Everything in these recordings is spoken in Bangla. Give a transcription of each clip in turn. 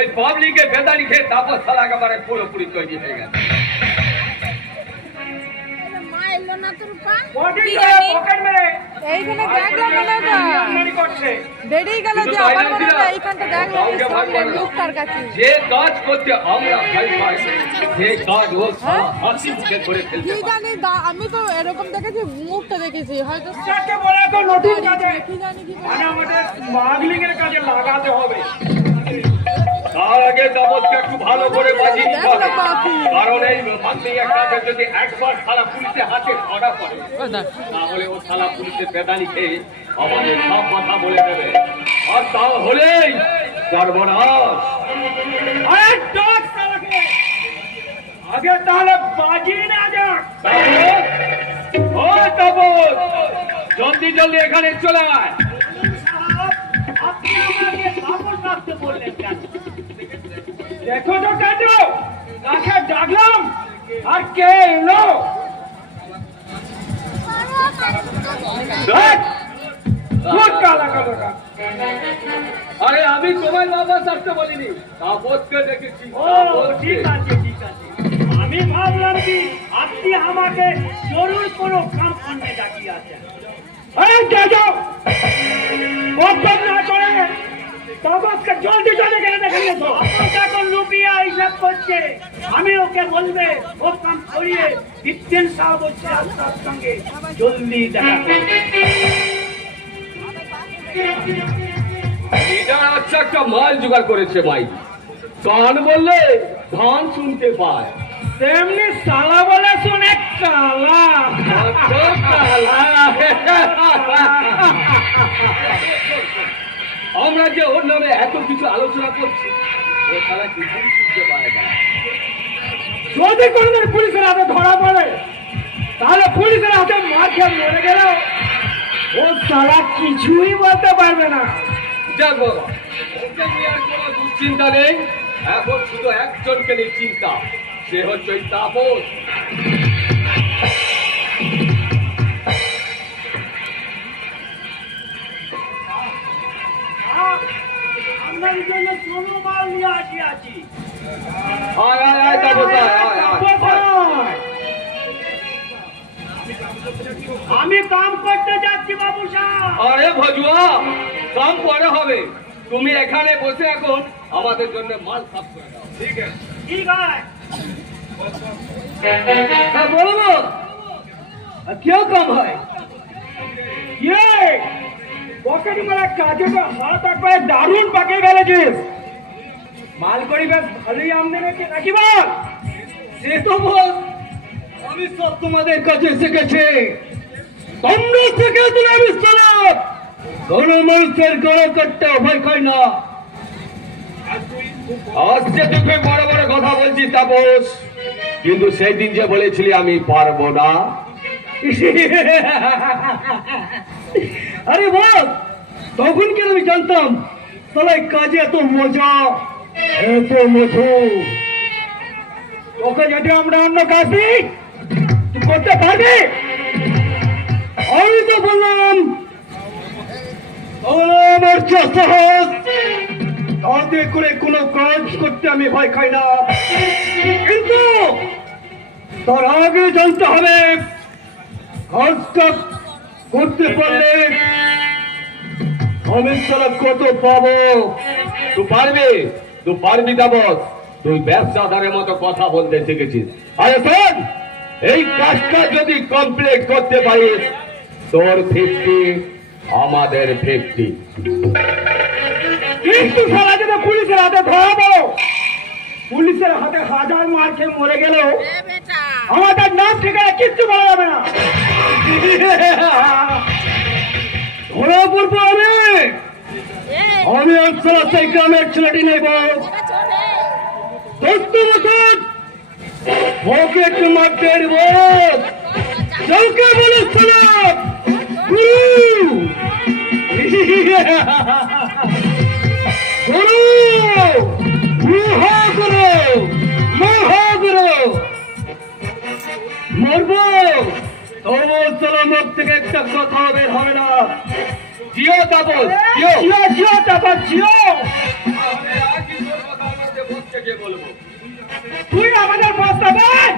ওই পাবলিকে বেদানি খেয়ে তাপস শালা একেবারে পুরোপুরি তৈরি হয়ে গেছে। যে কাজ করতে আমরা ভয় পাই সে কাজ ও হাসি মুখে করে ফেলতে পারে। আমি তো এরকম দেখেছি, মুখটা দেখেছি হয়তো লাগাতে হবে। তার আগে তাপসকে একটু ভালো করে বাজিয়ে দিতে হবে, কারণ এই মানসিক একটা যদি একবার শালা পুলিশের হাতে ধরা পড়ে তাহলে ও শালা পুলিশের বেদানি খেয়ে আমাদের সব কথা বলে দেবে, আর তাহলেই সর্বনাশ। আগে তাহলে বাজিয়ে না যাক। ও তাপস, জলদি জলদি এখানে চলে আয়। আপনি আমাকে তাপস রাখতে বললেন কেন? দেখো তো কেন কাকে ডাকলাম আর কে এলো? আরে আমি তোমার বাবা আসতে বলিনি, তাপসকে দেখেছি। ঠিক আছে ঠিক আছে, আমি ভাবলাম কি আপনি আমাকে জরুর কোনো কাম করতে ডাকিয়ে আছেন। যাও না করে তাপসকে জলদি জলদি গেলে দেখে নিয়েছো। এখন লুপিয়া হিসাব করছে, আমি ওকে বলবে ও কাম করিয়ে বিজ্ঞান সাহেব হচ্ছে আপনার সঙ্গে জলদি দেখা করবে। এটা আচ্ছা একটা মাল জোগাড় করেছে ভাই, কান বললে ধান শুনতে পায়, তেমনি সালা বলে শুনে কালা। আমরা যে ওর নামে এত কিছু আলোচনা করছি, ও সারা কিছুই শুনতে পায় না। যদি কোনদিন পুলিশের হাতে ধরা পড়ে তাহলে পুলিশের হাতে মার খেয়ে মরে গেল ও সারা কিছুই বলতে পারবে না। যাক বাবা, ওকে নিয়ে আর কোনো দুশ্চিন্তা নেই, এখন শুধু একজনকে নিয়ে চিন্তা, সে হচ্ছে ওই তাপস। আপনার জন্য কোনো মাল নিয়ে আসি। আয় আয় আয় তাপস, আয় আয় আয়। আমি কাম করতে যাচ্ছি বাবু সাহেব। আরে ভজুয়া, কাম পরে হবে, তুমি এখানে বসে এখন আমাদের জন্য মাল সাফ করে দাও। ঠিক আছে ঠিক আছে। হ্যাঁ বলো না, কেউ কাম হয় পকেটে মারা কাজে তো হাত একবারে দারুণ পাকে গেলেছিস। মাল করি বেশ ভালোই আমদানি নাকি বল? সে তো বল, আমি সব তোমাদের কাছে শিখেছি, তোমরা থেকে দিলে আমি চালাক, কোন মানুষের গড়ে করতে ভয় খাই না। আজকে তোকে বড় বড় কথা বলছি তাপস, কিন্তু সেই দিন যে বলেছিলি আমি পারবো না। আরে বল, তখন কেন আমি জানতাম তাহলে কাজে এত মজা এত মধু। তোকে যদি আমরা অন্য কাজ দিই তুই করতে পারবি? আমি তো বললাম আমার সহজ, তাতে করে কোনো কাজ করতে আমি ভয় খাই না, কিন্তু তার আগে জানতে হবে কাজটা করতে পারলে আমি সারা কত পাবো। তুই পারবি তাপস, তুই ব্যবসাদারের মতো কথা বলতে শিখেছিস। আরে শোন, এই কাজটা যদি কমপ্লিট করতে পারিস তোর 50, আমাদের 50। কিন্তু সারা যদি পুলিশের হাতে ধরাবো, পুলিশের হাতে হাজার মার খেয়ে মরে গেল আমাদের নাম ঠিকানা কিচ্ছু বলা যাবে না। ধরা পড়বো আমি সারা সেই গ্রামের ছেলেটি নেব, পকেট মারতে চৌকে বলে মরবো তবু মুখ থেকে একটা কথা বের হবে না। জিও তাপস, জিও তাপস, জিও। থেকে বলবো। তুই আমাদের প্রস্তাবের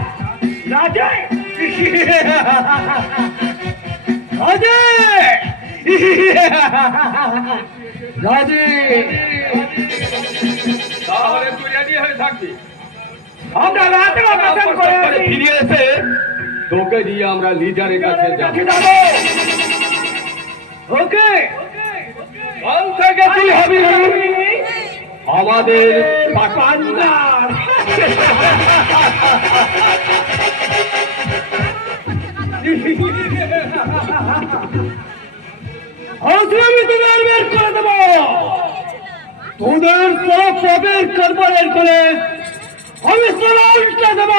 রাজে রাজে রাজে তাহলে তুই রেডি হয়ে থাকবি। আমরা রাতে অপারেশন করে ফিরে এসে তোকে দিয়ে আমরা লিডারের কাছে যাব। ওকে কাল থেকে তুই হবি আমাদের পান্ডার আমি তোদের বের করে দেব, তোদের সব বের করবো, বের করে আমি উল্টে দেব,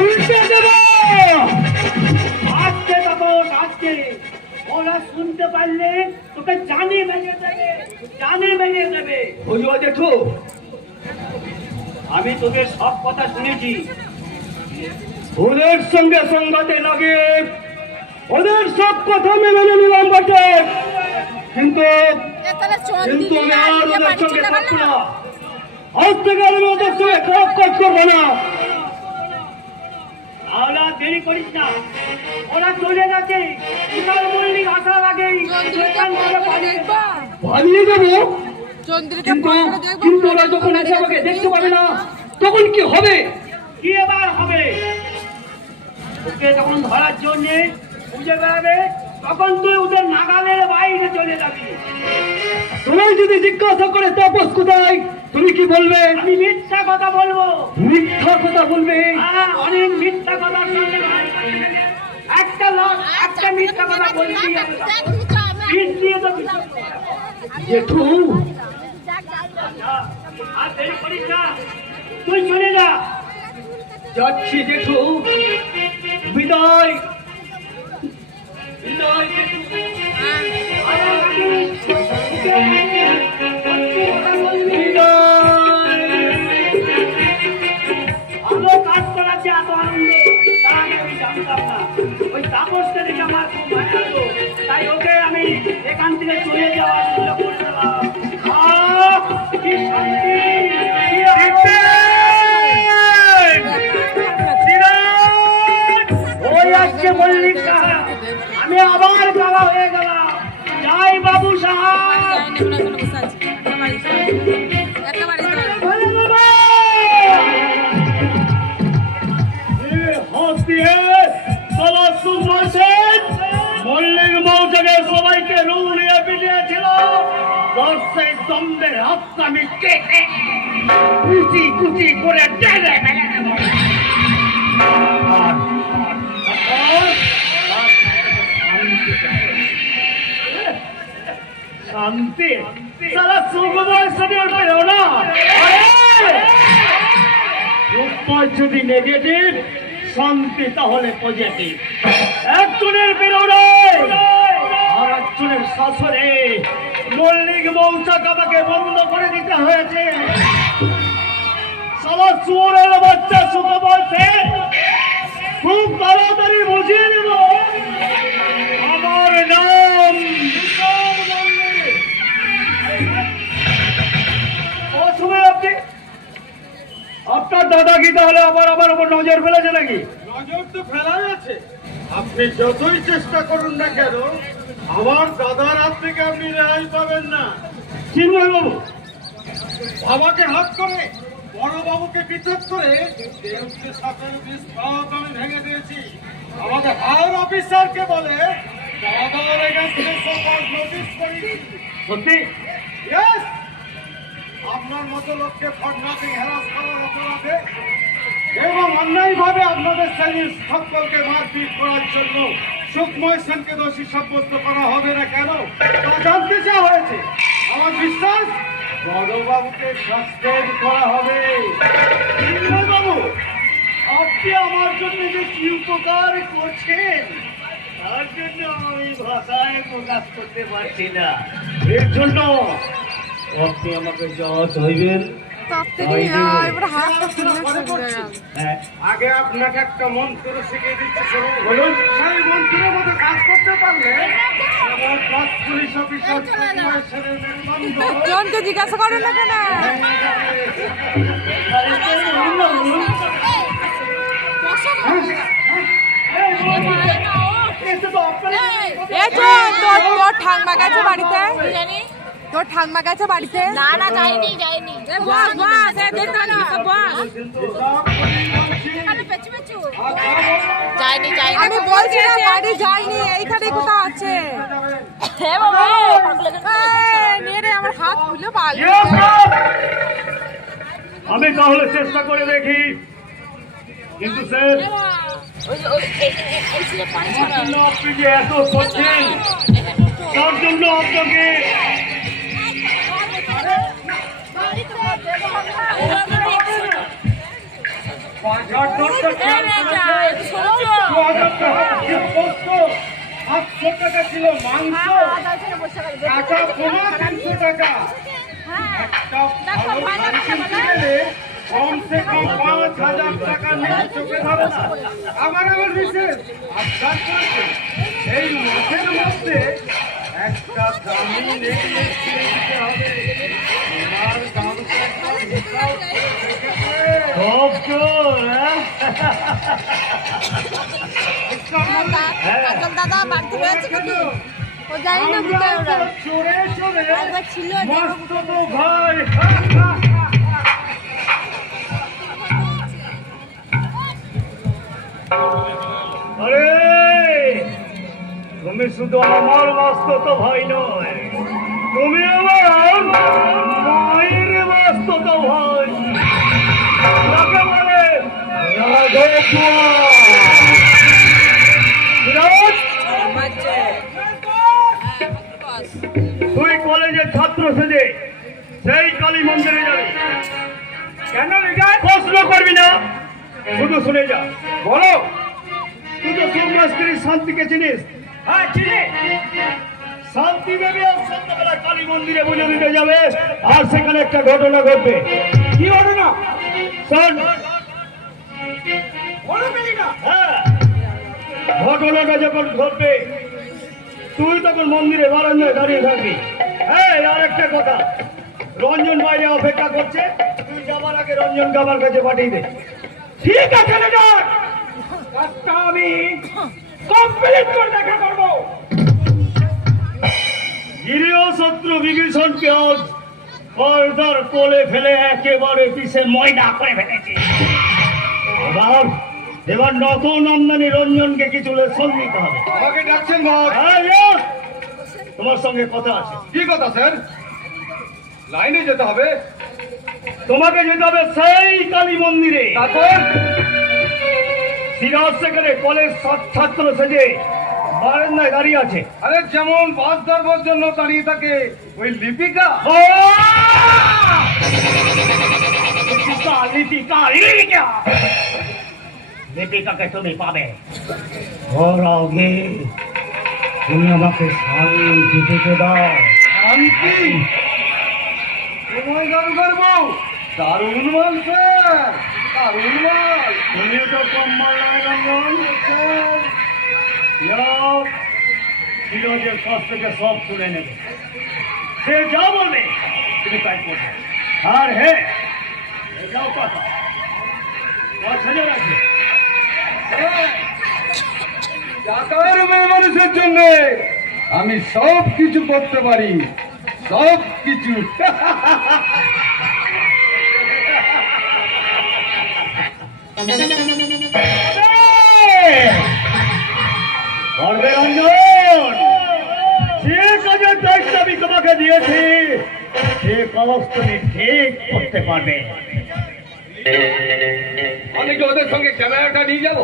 উল্টে দেব আজকে দেবো আজকে। ওরা শুনতে পারলে তোকে জানে ভেঙে দেবে, জানে ভেঙে দেবে। বুঝলো জেঠু, আমি তোদের সব কথা শুনেছি। ওদের সঙ্গে সঙ্গতে লাগে ওদের সব কথা মেনে নিলাম বটে, কিন্তু কিন্তু আমি আর ওদের সঙ্গে থাকবো না। আজ থেকে আমি ওদের সঙ্গে খারাপ কাজ করবো না। ওরা দেরি করিস না, ওরা চলে গেছে। উদার মল্লিক আসার আগেই পালিয়ে যাবো, কিন্তু ওরা যখন এসে আমাকে দেখতে পাবে না তখন কি হবে? কি এবার হবে? ওকে যখন ধরার জন্য খুঁজে বেড়াবে তখন তুই ওদের নাগালের বাইরে চলে যাবি। তোমায় যদি জিজ্ঞাসা করে তাপস কোথায়, তুমি কি বলবে? আমি মিথ্যা কথা বলবো। মিথ্যা কথা বলবে? হ্যাঁ, অনেক মিথ্যা কথা শুনতে পাই। একটা মিথ্যা কথা বলবি জেঠু। আর দেরি করিস না, তুই চলে যা। যাচ্ছি জেঠু, বিদায় বিদায় আলো কাজ করাচ্ছে এত আনন্দ, তার আগে আমি জানতাম না। ওই তাপসকে দেখে আমার খুব ভয় লাগলো, তাই ওকে আমি এখান থেকে চলে যাওয়ার সুযোগ করে দিলাম। কি শান্তি, কি আজকে মল্লিক সাহেব, আমি আবার কালা হয়ে গেলাম। যাই বাবু সাহেব। মল্লিক মৌচাকে সবাইকে রুলিয়ে পিটিয়েছিল, দর্শের দম্বের হাত আমি কেটে কুচি কুচি করে টেনে ফেলে দেব। শান্তি সারা পেল না। যদি নেগেটিভ, শান্তি তাহলে পজিটিভ। একজনের বেরোনো আর একজনের শাসনে মল্লিক মৌচাক আমাকে বন্ধ করে দিতে হয়েছে। সারা চোরের বাচ্চা শুধু বলছে খুব তাড়াতাড়ি বুঝিয়ে নেব আমার নাম আপনি। আপনার দাদা কি তাহলে আবার আমার উপর নজর ফেলেছে নাকি? নজর তো ফেলাই আছে। আপনি যতই চেষ্টা করুন না কেন, আমার দাদার হাত থেকে আপনি রেহাই পাবেন না। চিন্ময় বাবু বাবাকে হাত করে, বড় বাবুকে পৃথক করে দেউলকে সাপের বিষ সব আমি ভেঙে দিয়েছি। আমাদের হায়ার অফিসারকে বলে দাদার এগেন্স্টে সব নোটিশ করি। সত্যি? Yes! আপনার মতো লোককে ফর নাথিং হ্যারাস করার অপরাধে এবং অন্যায়ভাবে আপনাদের শ্রেণীর সকলকে মারপিট করার জন্য সুকময় সেনকে দোষী সাব্যস্ত করা হবে না কেন তা জানতে চাওয়া হয়েছে। আমার বিশ্বাস বড়বাবুকে সাসপেন্ড করা হবে। বাবু, আপনি আমার জন্য যে কি উপকার করছেন তার জন্য আমি ভাষায় প্রকাশ করতে পারছি না। এর জন্য আপনি আমাকে যা চাইবেন আগে আপনাকে একটা মন্ত্র শিখিয়ে দিচ্ছি, শুনুন। বলুন। সেই মন্ত্রের মতো কাজ করতে পারলে আমার পুলিশ অফিসার সুকুমার সেনের নেতৃত্বে জনকে জিজ্ঞাসা করেন না কেন? এ জন, তোর ঠাম্মা গেছে বাড়িতে? তোর ঠাম্মা গেছে বাড়িতে? না না যাইনি যাইনি বস বস, দেখো না বস। যাইনি যাইনি আমি বলছি না বাড়ি যাইনি, এইখানে কোথাও আছে। হ্যাঁ বাবা নিয়ে রে, আমার হাত খুলে পালি। আমি তাহলে চেষ্টা করে দেখি, কিন্তু স্যার তার জন্য আপনি যে এত করছেন, তার জন্য আপনাকে টাকা ছিল মাংস, টাকা 300 টাকা। কমসে কম 5,000 টাকা নিয়ে চোখে ধরে না। আমার বিশেষ আবদার করেছে, এই মাসের মধ্যে একটা দামি নেকলেস কিনে দিতে হবে। আমার গামছা একবার হিসাব করে রেখেছে। দাদা বাড়িতে রয়েছে নাকি? ও জানি না কোথায় ওরা। চোরে চোরে একবার ছিল, মস্ত তো ভাই। আরে তুমি শুধু আমার বাস্তব ভাই নয়, তুমি আমার মায়ের বাস্তব ভাই। তাকে বলে তুই কলেজের ছাত্র সেজে সেই কালী মন্দিরে যাবি কেন? প্রশ্ন করবি না, শুধু শুনে যা। বলো, তুই তো সুকুমার স্ত্রী শান্তিকে চিনিস? হ্যাঁ চিনি। শান্তি দেবী আর সন্ধ্যাবেলা কালী মন্দিরে পুজো দিতে যাবে, আর সেখানে একটা ঘটনা ঘটবে। কি ঘটনা? শোন। হ্যাঁ, ঘটনাটা যখন ঘটবে তুই তখন মন্দিরে বারান্দায় দাঁড়িয়ে থাকবি। হ্যাঁ, আর একটা কথা, রঞ্জন বাইরে অপেক্ষা করছে, তুই যাবার আগে রঞ্জনকে আমার কাছে পাঠিয়ে দে। ঠিক আছে কাজটা আমি কমপ্লিট করে দেখা করবো। গিরিয় শত্রু বিভীষণকে আজ পর্দার কোলে ফেলে একেবারে পিছে ময়দা করে ফেলেছে। এবার নতুন আমদানি রঞ্জনকে কিছু লেসন নিতে হবে। আমাকে ডাকছেন তোমার সঙ্গে কথা আছে। কি কথা স্যার? লাইনে যেতে হবে। তোমাকে যেতে হবে সেই কালী মন্দিরে। তারপর সিরাজ সেখানে কলেজ ছাত্র সেজে বারান্দায় দাঁড়িয়ে আছে। আরে যেমন বাস ধরবার জন্য দাঁড়িয়ে থাকে ওই লিপিকা। লিপিকাকে তুমি পাবে, ওর আগে তুমি আমাকে শান্তি দিতে দাও। শান্তি? সময় দারু করবো? দারুণ মাল স্যার, দারুণ মাল। তুমিও তো কম মাল নয় রঞ্জন। ফিরোজের কাছ থেকে সব শুনে নেবে, সে যা বলবে তুমি তাই করবে। আর হ্যাঁ, যাও কথা ছেলে রাখবে। টাকার মেয়ে মানুষের জন্য আমি সব কিছু করতে পারি, সব কিছু। রঞ্জন, যে কাজের দায়িত্ব আমি তোমাকে দিয়েছি সে কাজ তুমি ঠিক করতে পারবে। আমি কি ওদের সঙ্গে ক্যামেরাটা নিয়ে যাবো?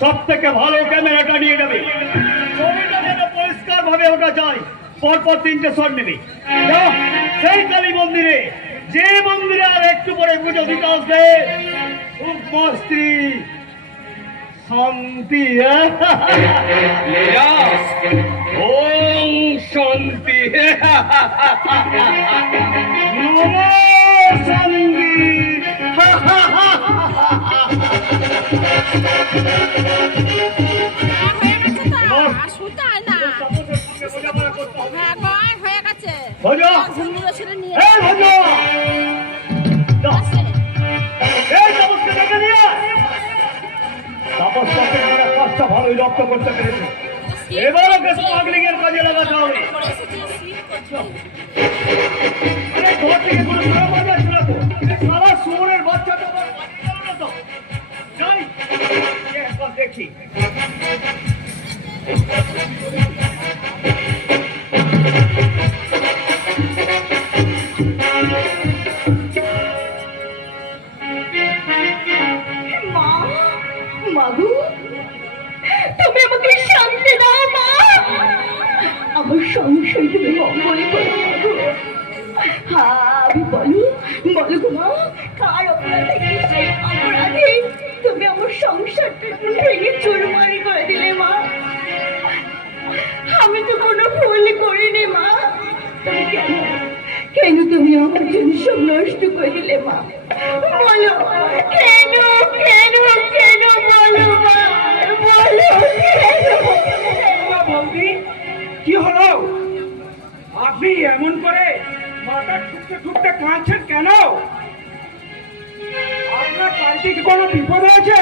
সব থেকে ভালো ক্যামেরাটা নিয়ে যাবে, ছবিটা যেন পরিষ্কার ভাবে ওটা চাই। পরপর 3টে শট নেবে। সেই কালী মন্দিরে, যে মন্দিরে আর একটু পরে পুজো দিতে আসবে সুকুমার স্ত্রী শান্তি। ওম শান্তি। শুতায় না। আজকে কাজটা ভালোই রপ্ত করতে পেরেছে। এবার ওকে স্মাগলিং এর কাজে লাগাতে হবে। আরে ঘর থেকে কোনো সারা বাজার ছিল তো, সারা শুয়োরের বাচ্চাটা আবার বাচ্চা হলো না তো। যাই একবার দেখি। মা, মাগু, তুমি আমাকে শান্তি দাও মা। আমার সংসার তুমি মঙ্গল করো মাগু। আমি বলো বলো গো মা, কার অপরাধে কিসের অপরাধে তুমি আমার সংসারটা ভেঙে চুরমারি করে দিলে মা? আমি তো কোনো ভুল করিনি মা। তুমি কেন কেন তুমি আমার জন্য সব নষ্ট করে দিলে মা? বলো কেন কেন কেন বলো মা, বলো কেন? বৌদি কি হলো? আপনি এমন করে মাথা ঠুকতে ঠুকতে কাঁদছেন কেন? আপনার বাড়িতে কি কোনো বিপদ আছে?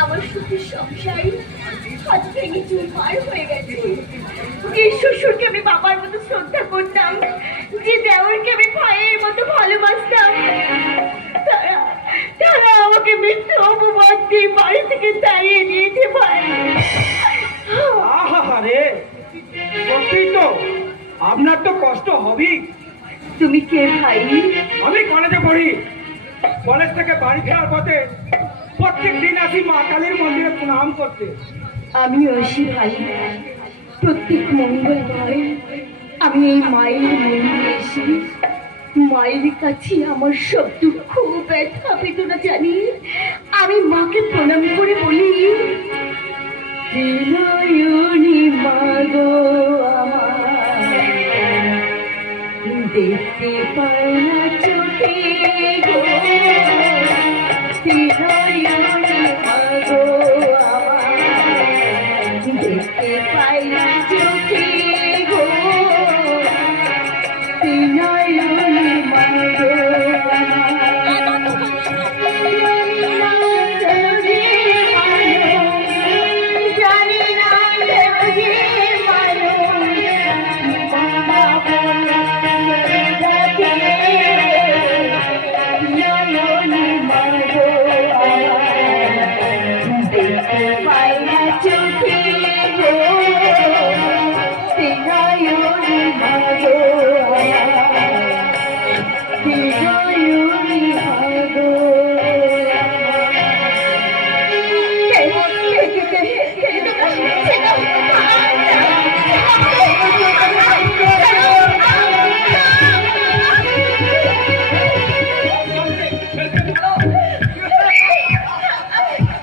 আমার সুখের সংসার আজ ভেঙে চুরমার হয়ে গেছে। যে শ্বশুরকে আমি বাবার মতো শ্রদ্ধা করতাম, যে দেওরকে আমি ভাইয়ের মতো ভালোবাসতাম, তারা আমাকে মিথ্যে অপবাদ দিয়ে বাড়ি থেকে তাড়িয়ে দিয়েছে ভাই। আহারে, সত্যি তো আপনার তো কষ্ট হবেই। তুমি কে ভাই? আমি কলেজে পড়ি। কলেজ থেকে বাড়ি ফেরার পথে প্রত্যেক দিন আসি মা কালীর মন্দিরে প্রণাম করতে। আমি আসি ভাই, প্রত্যেক মঙ্গলবার আমি এই মায়ের মন্দিরে এসে মায়ের কাছে আমার সব দুঃখ ব্যথা বেদনা জানি আমি মাকে প্রণাম করে বলি, বিনয়নী মা গো আমার, দেখতে পাই না চোখে গো, বিনয়নী মা গো আমার, দেখতে পাই না চোখে গো, বিনয়নী মা গো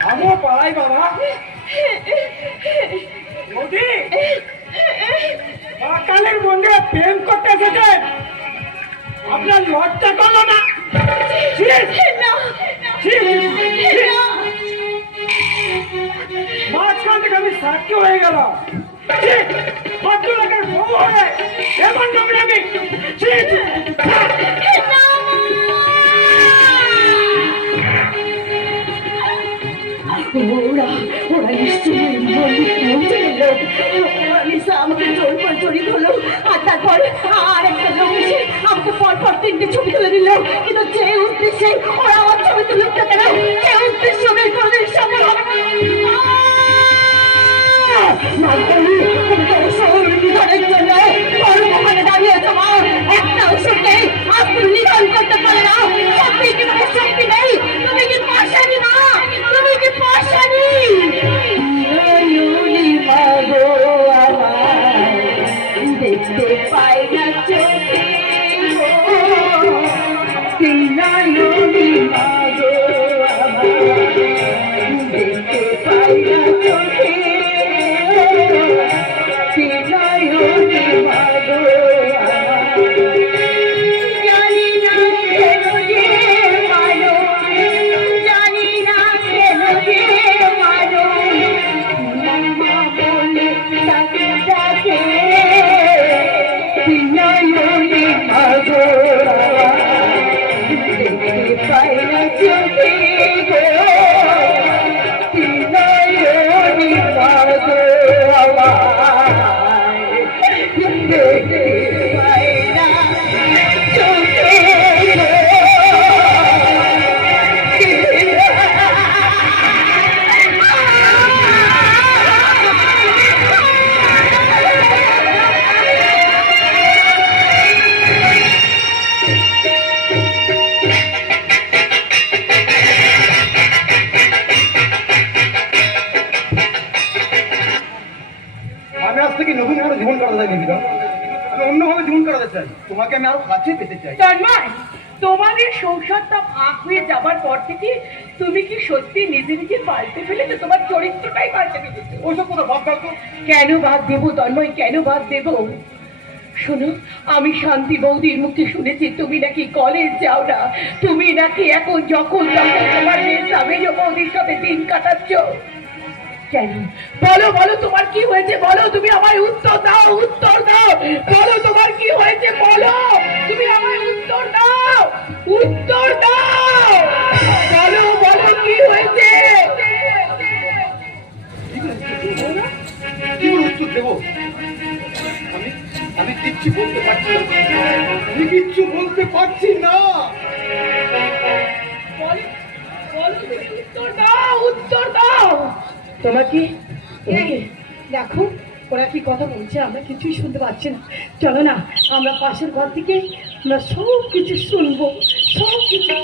আমিও পালাই বাবা। বৌদি, মা কালীর মন্দিরে প্রেম করতে এসেছেন, আপনার লজ্জা করলো না? ছি, ছি, ছি। মাঝখান থেকে আমি সাক্ষী হয়ে গেলাম। ছি, ভদ্রলোকের বউ হয়ে এমন নোংরামি। ছি, ছি। ওরা নিশ্চয়ই পৌঁছে গেল। ওরা নিশ্চয় আমাকে জোর করে জড়িয়ে ধরলো, আর তারপর আর একটা লোক এসে আমাকে পরপর 3টে ছবি তুলে দিল। কিন্তু যে উদ্দেশ্যে ওরা আমার ছবি তুলে কেন, যে উদ্দেশ্য আমি কোনোদিন সফল হবে না। দাঁড়িয়েছে মা, একটা ওষুধ নেই, আপনি নিধন করতে পারে না। শক্তি কি তোমার শক্তি নেই? তুমি কি পাশানি মা? তুমি কি পাশানি? দেখতে পাই না চোখে দেখতে পাই না চোখে জানি না কেন যে মানো, জানি না কেন যে মানো, মা বলে তাকে ডাকে বিনয়নী মা গো, দেখতে পাই না চোখে গো, কি নতুন ভাবে জীবন কাটাতে চাই দিদিরা, আমি অন্যভাবে জীবন কাটাতে চাই, তোমাকে আমি আরো কাছে পেতে চাই। তন্ময়, তোমাদের সংসারটা ভাগ হয়ে যাবার পর থেকে তুমি কি সত্যি নিজে নিজে পাল্টে ফেলেছো? তোমার চরিত্রটাই পাল্টে ফেলেছো। ওইসব কথা ভাব তো। কেন বাদ দেবো তন্ময়, কেন বাদ দেবো? শোনো, আমি শান্তি বৌদির মুখে শুনেছি তুমি নাকি কলেজ যাও না, তুমি নাকি এখন যখন তখন তোমার মেজ বৌদির সাথে দিন কাটাচ্ছ। কেন? বলো বলো, তোমার কি হয়েছে বলো, তুমি আমায় উত্তর দাও, উত্তর দাও, বলো তোমার কি হয়েছে বলো, তুমি আমায় উত্তর দাও, উত্তর দাও, বলো বলো কি হয়েছে। কি করে উত্তর দেবো? আমি আমি কিচ্ছু বলতে পারছি না, আমি কিচ্ছু বলতে পারছি না। বলো বলো, তুমি উত্তর দাও, উত্তর দাও। তোমাকে দেখো ওরা কি কথা বলছে, আমরা কিছুই শুনতে পাচ্ছি না। চলো না, আমরা পাশের ঘর থেকে আমরা সব কিছু শুনবো, সব কিছু।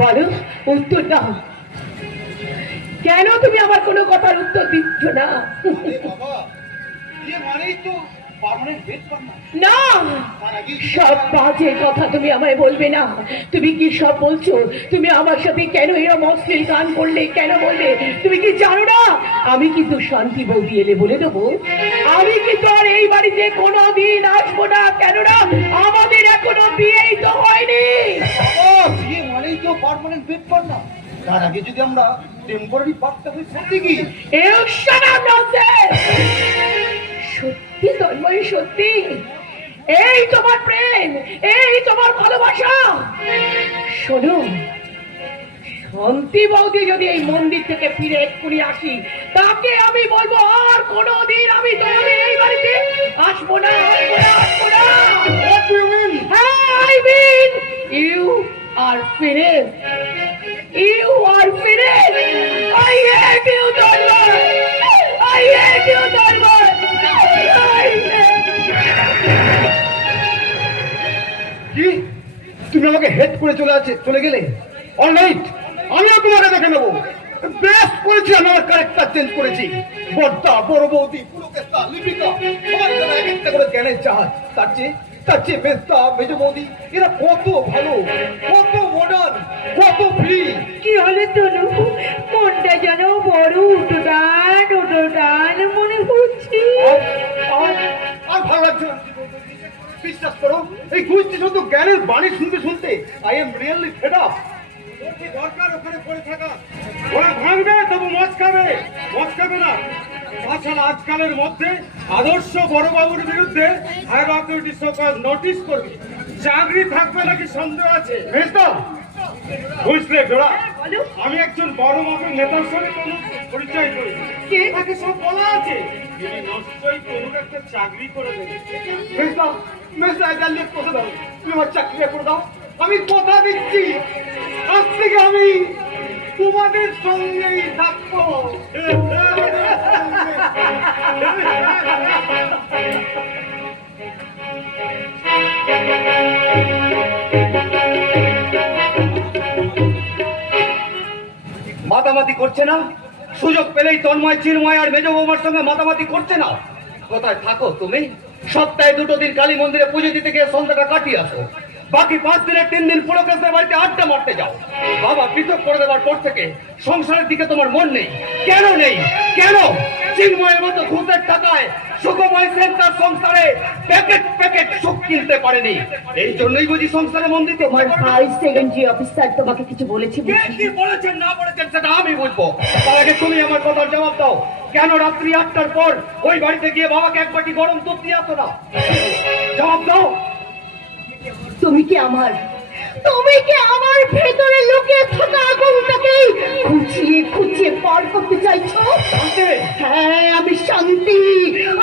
বলো, উত্তর দাও। কেন তুমি আমার কোনো কথার উত্তর দিচ্ছ না? আরে বাবা, বিয়ে মানেই তো পার্মানেন্ট বেড করা না, তার আগে সব বাজে কথা তুমি আমায় বলবে না। তুমি কি সব বলছো? তুমি আমার সাথে কেন এরকম অশ্লীল গান করলে, কেন বললে? তুমি কি জানো না আমি কিন্তু শান্তি বৌদি এলে বলে দেবো, আমি কিন্তু আর এই বাড়িতে কোনোদিন আসবো না। কেননা আমাদের এখনো বিয়েই তো হয়নি। বাবা, বিয়ে মানেই তো পার্মানেন্ট বেড করা, তার আগে যদি আমরা টেম্পোরারি পার্টটা হই সত্যি কি? এও শোনা ননসেন্স। সত্যি তন্ময়, সত্যি এই তোমার প্রেম, এই তোমার ভালোবাসা? শোনো, শান্তি বৌদি যদি এই মন্দির থেকে ফিরে এক্ষুনি আসি, তাকে আমি বলবো আর কোনোদিন আমি তোমাদের এই বাড়িতে আসবো না, আসবো না, আসবো না। What do you mean? I mean you are finished. You are finished. I hate you, Dharma. I hate you, Dharma. I hate কি তুমি আমাকে হেড করে চলে গেলে? অলরাইট, আমিও তোমাকে দেখে নেবো। বেস্ট করেছি, আমি আমার ক্যারেক্টার চেঞ্জ করেছি। বড়দা, বড় বৌদি, পুলকেস্তা, লিপিকা, সবাই যেন এক একটা করে জ্ঞানের জাহাজ। তার চেয়ে বেস্তা, মেজ বৌদি, এরা কত ভালো, কত মডার্ন, কত ফ্রি। কি হলো তনু? মনটা যেন বড় উটোটান মনে হচ্ছে। আর ভালো লাগছে না। বিশ্বাস করো, এই গোষ্ঠী শুধু জ্ঞানের বাণী শুনতে শুনতে I am really fed up. দরকার ওখানে পড়ে থাকা, ওরা ভাঙবে তবু মদ খাবে না। তাছাড়া আজকালের মধ্যে আদর্শ বড়বাবুর বিরুদ্ধে হায়ার অথরিটি সরকার নোটিশ করবে, চাকরি থাকবে নাকি সন্দেহ আছে। বুঝলে ডোরা, আমি একজন বড় মাপের নেতার সঙ্গে কোনো পরিচয় করি, তাকে সব বলা আছে, তিনি নিশ্চয়ই কোনো একটা চাকরি করে দেবে। কথা দাও, তুমি আমার চাকরিটা করে দাও। আমি কথা দিচ্ছি, আজ থেকে আমি তোমাদের সঙ্গেই থাকবো। মাতামাতি করছে না, সুযোগ পেলেই তন্ময়, চিন্ময় আর মেজ বৌমার সঙ্গে মাতামাতি করছে না। কোথায় থাকো তুমি? সপ্তাহে 2 দিন কালী মন্দিরে পুজো দিতে গিয়ে সন্ধ্যাটা কাটিয়ে আসো, বাকি 5 দিনের 3 দিন পুরোকেশের বাড়িতে আড্ডা মারতে যাও। বাবা পৃথক করে দেওয়ার পর থেকে সংসারের দিকে তোমার মন নেই। কেন নেই? কেন? চিন্ময়ের মতো ঘুষের টাকায় সুখময় সেন তার সংসারে প্যাকেট সুখ কিনতে পারেনি, এই জন্যই বুঝি সংসারে মন দিতে। তোমার হাই সেকেন্ডারি অফিসার তোমাকে কিছু বলেছি? কি বলেছেন না বলেছেন সেটা আমি বুঝবো, তার আগে তুমি আমার কথার জবাব দাও। কেন রাত্রি 8টার পর ওই বাড়িতে গিয়ে বাবাকে এক বাটি গরম দুধ দিয়ে আসো না? জবাব দাও। তুমি কি আমার ভেতরে লুকিয়ে থাকা আগুনটাকে খুঁচিয়ে পার করতে চাইছো? হ্যাঁ, আমি শান্তি,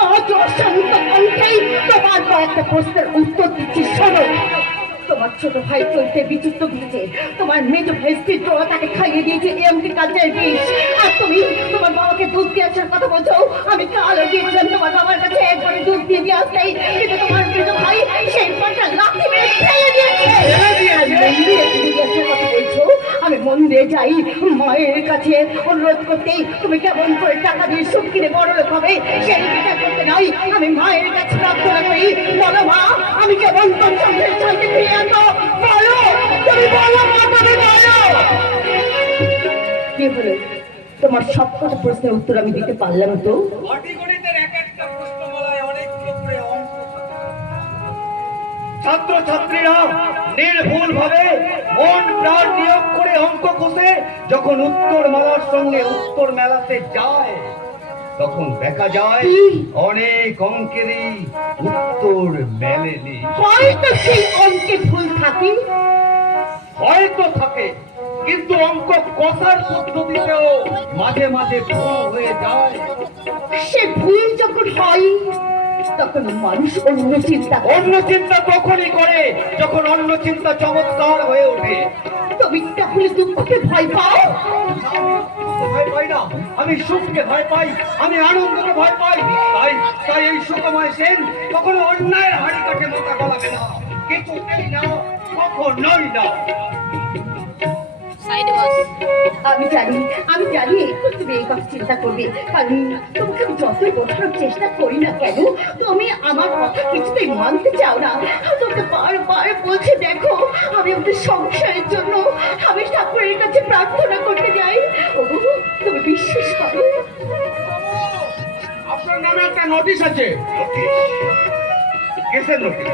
আজ অশান্ত কণ্ঠেই তোমার কয়েকটা প্রশ্নের উত্তর দিচ্ছি। শোনো, তোমার ছোট ভাই চলতে বিচুক্ত ঘুরেছে, তোমার মেজ ভাই স্ত্রী তাকে খাইয়ে দিয়েছে এমটি কালচার বিষ, আর তুমি তোমার বাবাকে দুধ দিয়ে আসার কথা বলছো। আমি কালও গিয়েছিলাম তোমার বাবার কাছে, একবারে দুধ দিয়ে দিয়ে আসলেই, কিন্তু তোমার মেজ ভাই সেই পাটা লাথি মেরে ফেলে দিয়েছে। মন্দিরে তুমি আসার কথা বলছো, আমি মন দিয়ে যাই মায়ের কাছে অনুরোধ করতে, তুমি কেমন করে টাকা দিয়ে সুখ কিনে বড় লোক হবে সেই বিচার করতে নাই আমি মায়ের কাছে প্রার্থনা করি। বলো মা, আমি কেমন তোর সঙ্গের চাইতে ফিরে আনবো? বলো, তুমি বলো মা, তুমি বলো। কি হলো, তোমার সব কটা প্রশ্নের উত্তর আমি দিতে পারলাম তো? পাটিগণিতের এক একটা প্রশ্নমালায় অনেকগুলো করে অঙ্ক থাকে। ছাত্রছাত্রীরা নির্ভুল ভাবে মন প্রাণ নিয়োগ করে অঙ্ক কষে যখন উত্তর মালার সঙ্গে উত্তর মেলাতে যায়, তখন দেখা যায় অনেক অঙ্কেরই উত্তর মেলেনি। হয়তো সেই অঙ্কে ভুল থাকে, হয়তো থাকে, কিন্তু অঙ্ক কষার পদ্ধতিতেও মাঝে মাঝে ভুল হয়ে যায়। সে ভুল যখন হয় তখন মানুষ অন্য চিন্তা তখনই করে যখন অন্য চিন্তা চমৎকার হয়ে ওঠে। তুমি তাহলে দুঃখকে ভয় পাও? ভয় পাই না, আমি সুখকে ভয় পাই, আমি আনন্দকে ভয় পাই। তাই তাই এই সুখময় সেন কখনো অন্যায়ের হাড়ি কাঠে মাথা গলাবে না, কিছুতেই না, কখনোই না। আমি জানি তুমি এই কথা চিন্তা করবে, কারণ তোমাকে আমি যতই বোঝানোর চেষ্টা করি না কেন তুমি আমার কথা কিছুতেই মানতে চাও না। আমি তোমাকে বারবার বলছি, দেখো আমি আমাদের সংসারের জন্য আমি ঠাকুরের কাছে প্রার্থনা করতে যাই। ও তুমি বিশ্বাস করো? আপনার নামে একটা নোটিশ আছে। কিসের নোটিশ?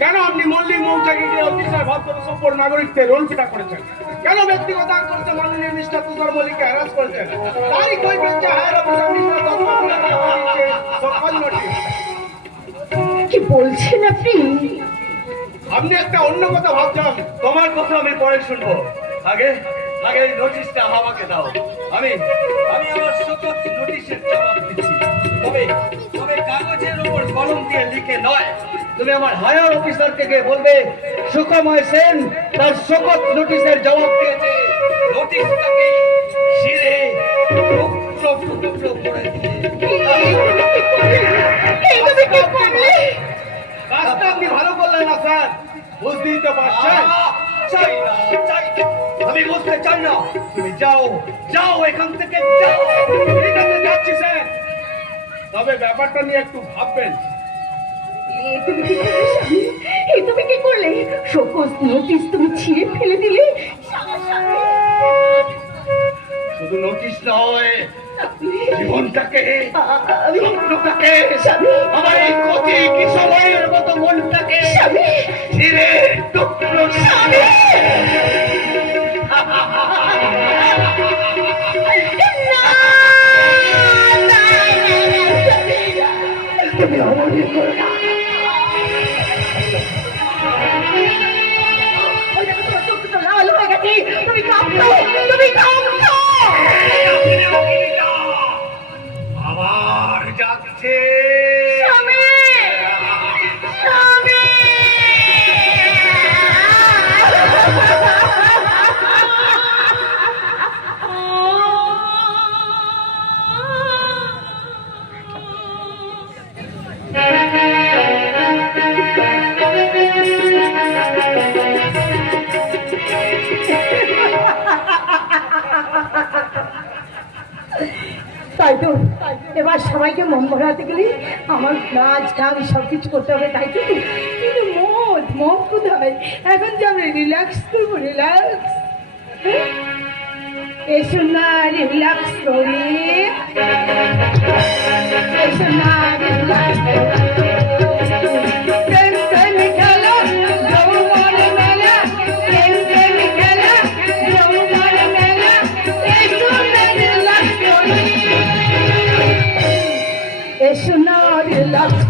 কেন আপনি মল্লিক মৌচাকে অফিসার ভদ্রসম্পন্ন নাগরিকদের রোলপিটা করেছেন? কেন ব্যক্তিগত আক্রমণে মাননীয় মিস্টার তুষার মল্লিককে হ্যারাস করেছেন? তারই কই বলছে হায়ার অফিসার মিস্টার সকাল নোটিশ। কি বলছেন আপনি? আপনি একটা অন্য কথা ভাবছেন। তোমার কথা আমি পরে শুনবো, আগে আগে এই নোটিশটা আমাকে দাও। আমি আমার সকল নোটিশের জবাব দিচ্ছি। তবে তবে কাগজের উপর কলম দিয়ে লিখে নয়। তুমি আমার হায়ার অফিসার থেকে বলবে সুখময় সেন তার সকল নোটিশের জবাব দিয়েছে। নোটিশটাকে ছিঁড়ে টুকরো টুকরো করে দিয়ে কাজটা আপনি ভালো করলেন না স্যার, বুঝতেই তো পারছেন। চাই না, চাই না, আমি বুঝতে চাই না। তুমি যাও, যাও এখান থেকে যাও। ঠিক আছে, যাচ্ছি স্যার, তবে ব্যাপারটা নিয়ে একটু ভাববেন। তুমি কি করলে? সকল নোটিশ তুমি ছিঁড়ে ফেলে দিলে। শুধু নোটিশ নয়, জীবনটাকে, স্বপ্নটাকে, আমার এই কচি কিশোরের মতো মনটাকে ছিঁড়ে টুকরো তুমি অমনি করো না। লাল হয়ে গেছে, তুমি কাঁপছো, তুমি কাঁপছো। আবার যাচ্ছে। স্বামী, স্বামী। তাই তো এবার সবাইকে মন ভরাতে গেলে আমার নাচ গান সবকিছু করতে হবে, তাই তো। কিন্তু মদ কোথায়? এখন যে আমরা রিল্যাক্স করবো, রিল্যাক্স। এসো না রিল্যাক্স করি, এসো না রিল্যাক্স এসো না রিল্যাক্স